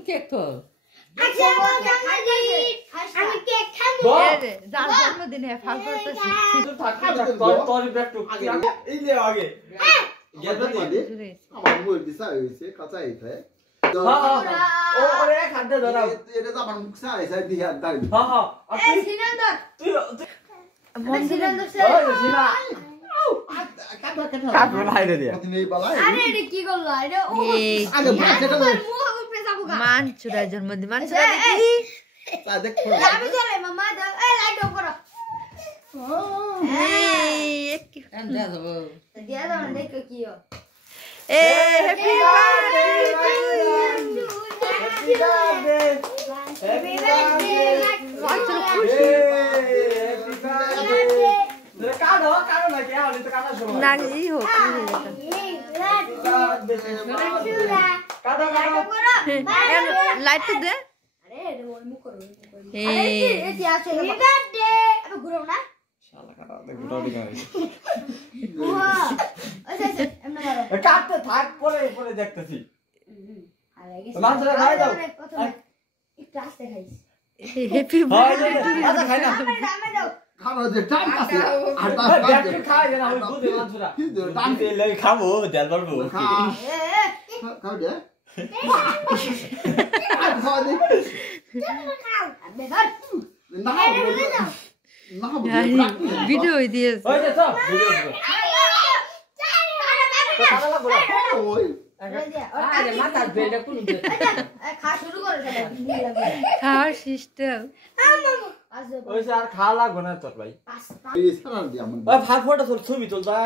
cake তো আচ্ছা আমি কেক খাবো যার জন্মদিনে ফাল করতেছি তোর ব্যাগ টুক এই লে আগে গেলবা দি আমার মুখ দিছা হইছে কাঁচা হইছে ও ওরে খাদ্য ধরাও এটা তো আমার মুখ সাই সাই দিয়া দাই এ সিনেন্দর তুই সিনেন্দর ওই সিনা কাটা কাটা কাটবে লাইরে দিয়া তুমি এই বালাই আরে এটা কি করলো এটা ও আগে বাচ্চাটা মুখ উপরে যাবো গা মানচুরা জন্মদিন মানচুরা তা দেখ আমি চলে মামা দাও এই লাইট অফ করো এন্ড দে দেব দিয়া দাও না দেখো কি ও এ happy birthday happy birthday happy birthday মানচুরা খুশি হ্যাপি বার্থডে রে কাটো কাটো না কে আলি তো কাটা সময় না ই হোক কাটো কাটো লাইট দে আরে এটা ওই মুখ করো এ এই আছে হ্যাপি বার্থডে আবে ঘুরো না শালা কাটা দে গুটো দিগা ওয়া আচ্ছা এমন করো কাটতে থাক পরে পরে দেখতেছি আরে গেছে মানসরা খাই দাও একটু আস্তে খাইস হ্যাপি হয় বার্থডে আচ্ছা খাই না আমি দাও খানো যে টাইম আছে আর ব্যাগ খাই দেন আমি বুঝি মানসরা টাইম এই লাগি খাবো দেল পারবো খা এ খাও দে আর খাও দে খাও আবে ধর না না ভিডিও দিয়েছে ওই যে সব ভিডিও তো কাটা লাগবো না ওই আরে মাথা বেলটা কোন দে খা শুরু করো খাওয়ার সিস্টেম ওই যে আর খাওয়া লাগবো না তোর ভাই এই সারা দিয়া ওই ভাগ ফটো ছবি তুলতা